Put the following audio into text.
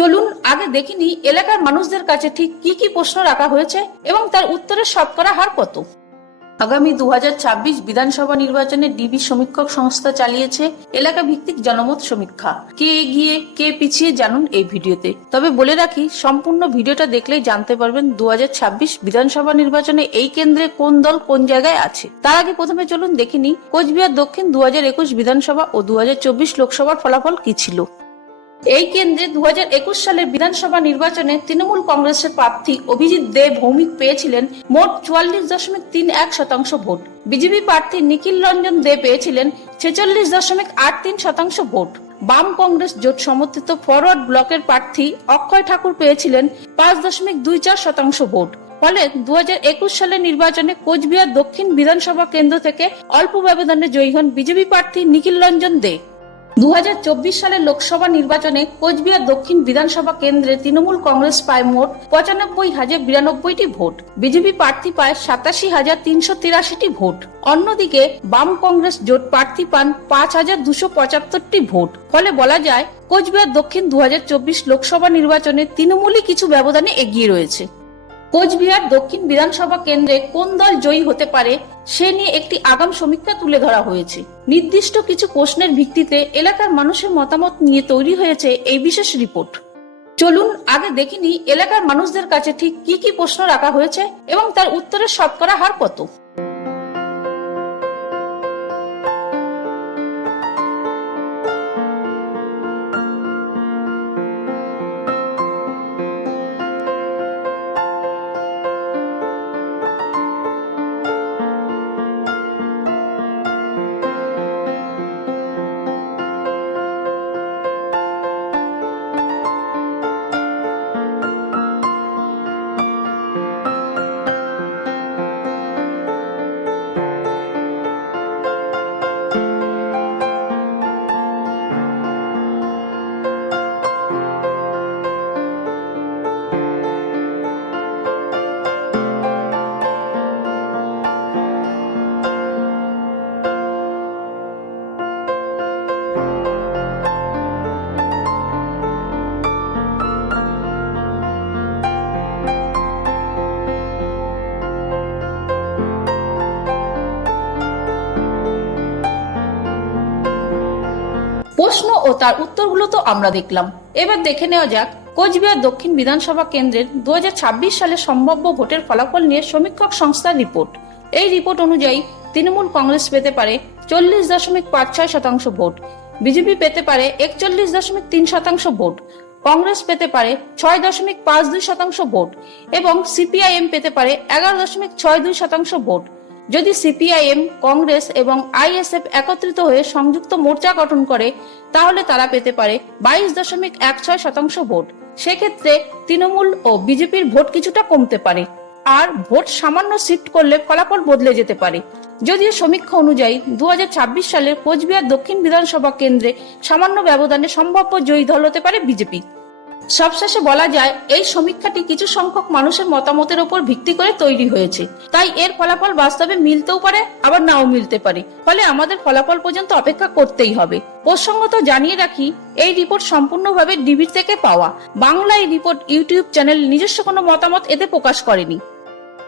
চলুন আগে দেখিনি এলাকার মানুষদের কাছে ঠিক কি কি প্রশ্ন রাখা হয়েছে এবং তার উত্তরের শতকরা হার কত। আগামী দু হাজার ছাব্বিশ বিধানসভা নির্বাচনে ডিবি সমীক্ষক সংস্থা চালিয়েছে এলাকা ভিত্তিক জনমত সমীক্ষা। কে এগিয়ে, কে পিছিয়ে জানুন এই ভিডিওতে। তবে বলে রাখি, সম্পূর্ণ ভিডিওটা দেখলেই জানতে পারবেন দু হাজার ছাব্বিশ বিধানসভা নির্বাচনে এই কেন্দ্রে কোন দল কোন জায়গায় আছে। তার আগে প্রথমে চলুন দেখিনি কোচবিহার দক্ষিণ দু হাজার একুশ বিধানসভা ও দু হাজার চব্বিশ লোকসভার ফলাফল কি ছিল? এই কেন্দ্রে দু হাজার একুশ সালের বিধানসভা নির্বাচনে তৃণমূল কংগ্রেসের প্রার্থী অভিজিৎ দে ভৌমিক পেয়েছিলেন মোট চুয়াল্লিশ দশমিক তিন এক শতাংশ ভোট। বিজেপি প্রার্থী নিখিল রঞ্জন দে পেয়েছিলেন ছেচল্লিশ দশমিক আট তিন শতাংশ ভোট। বাম কংগ্রেস জোট সমর্থিত ফরওয়ার্ড ব্লকের প্রার্থী অক্ষয় ঠাকুর পেয়েছিলেন পাঁচ দশমিক দুই চার শতাংশ ভোট। ফলে দুই হাজার একুশ সালের নির্বাচনে কোচবিহার দক্ষিণ বিধানসভা কেন্দ্র থেকে অল্প ব্যবধানে জয়ী হন বিজেপি প্রার্থী নিখিল রঞ্জন দে। দু হাজার চব্বিশ সালের লোকসভা নির্বাচনে কোচবিহার দক্ষিণ বিধানসভা কেন্দ্রে তৃণমূল কংগ্রেস পায় মোট পঁচানব্বই হাজার বিরানব্বইটি ভোট। বিজেপি প্রার্থী পায় সাতাশি হাজার তিনশো তিরাশিটি ভোট। অন্যদিকে বাম কংগ্রেস জোট প্রার্থী পান পাঁচ হাজার দুশো পঁচাত্তরটি ভোট। ফলে বলা যায়, কোচবিহার দক্ষিণ দু হাজার চব্বিশ লোকসভা নির্বাচনে তৃণমূলই কিছু ব্যবধানে এগিয়ে রয়েছে। কোচবিহার দক্ষিণ বিধানসভা কেন্দ্রে কোন দল জয়ী হতে পারে সে নিয়ে একটি আগাম সমীক্ষা তুলে ধরা হয়েছে। নির্দিষ্ট কিছু প্রশ্নের ভিত্তিতে এলাকার মানুষের মতামত নিয়ে তৈরি হয়েছে এই বিশেষ রিপোর্ট। চলুন আগে দেখিনি এলাকার মানুষদের কাছে ঠিক কি কি প্রশ্ন রাখা হয়েছে এবং তার উত্তরের শতকরা হার কত। প্রশ্ন ও তার উত্তরগুলো তো আমরা দেখলাম। এবার দেখে নেওয়া যাক, কোচবিহার দক্ষিণ বিধানসভা কেন্দ্রের দু সালে সম্ভাব্য ভোটের ফলাফল নিয়ে সমীক্ষক সংস্থার রিপোর্ট। এই রিপোর্ট অনুযায়ী তৃণমূল কংগ্রেস পেতে পারে চল্লিশ দশমিক পাঁচ ছয় শতাংশ ভোট, বিজেপি পেতে পারে একচল্লিশ দশমিক তিন শতাংশ ভোট, কংগ্রেস পেতে পারে ছয় দশমিক পাঁচ দুই শতাংশ ভোট এবং সিপিআইএম পেতে পারে এগারো দশমিক ছয় দুই শতাংশ ভোট। যদি সিপিআইএম, কংগ্রেস এবং আইএসএফ একত্রিত হয়ে সংযুক্ত মোর্চা গঠন করে, তাহলে তারা পেতে পারে বাইশ দশমিক এক ছয় শতাংশ ভোট। সেক্ষেত্রে তৃণমূল ও বিজেপির ভোট কিছুটা কমতে পারে, আর ভোট সামান্য শিফট করলে ফলাফল বদলে যেতে পারে। যদিও সমীক্ষা অনুযায়ী দু হাজার ছাব্বিশ সালে কোচবিহার দক্ষিণ বিধানসভা কেন্দ্রে সামান্য ব্যবধানে সম্ভাব্য জয়ী দল হতে পারে বিজেপি। সবশেষে বলা যায়, এই সমীক্ষাটি কিছু সংখ্যক মানুষের মতামতের উপর ভিত্তি করে তৈরি হয়েছে। তাই এর ফলাফল বাস্তবে মিলতেও পারে, আবার নাও মিলতে পারে। ফলে আমাদের ফলাফল পর্যন্ত অপেক্ষা করতেই হবে। প্রসঙ্গত জানিয়ে রাখি, এই রিপোর্ট সম্পূর্ণভাবে ডিবির থেকে পাওয়া। বাংলা এই রিপোর্ট ইউটিউব চ্যানেল নিজস্ব কোনো মতামত এতে প্রকাশ করেনি।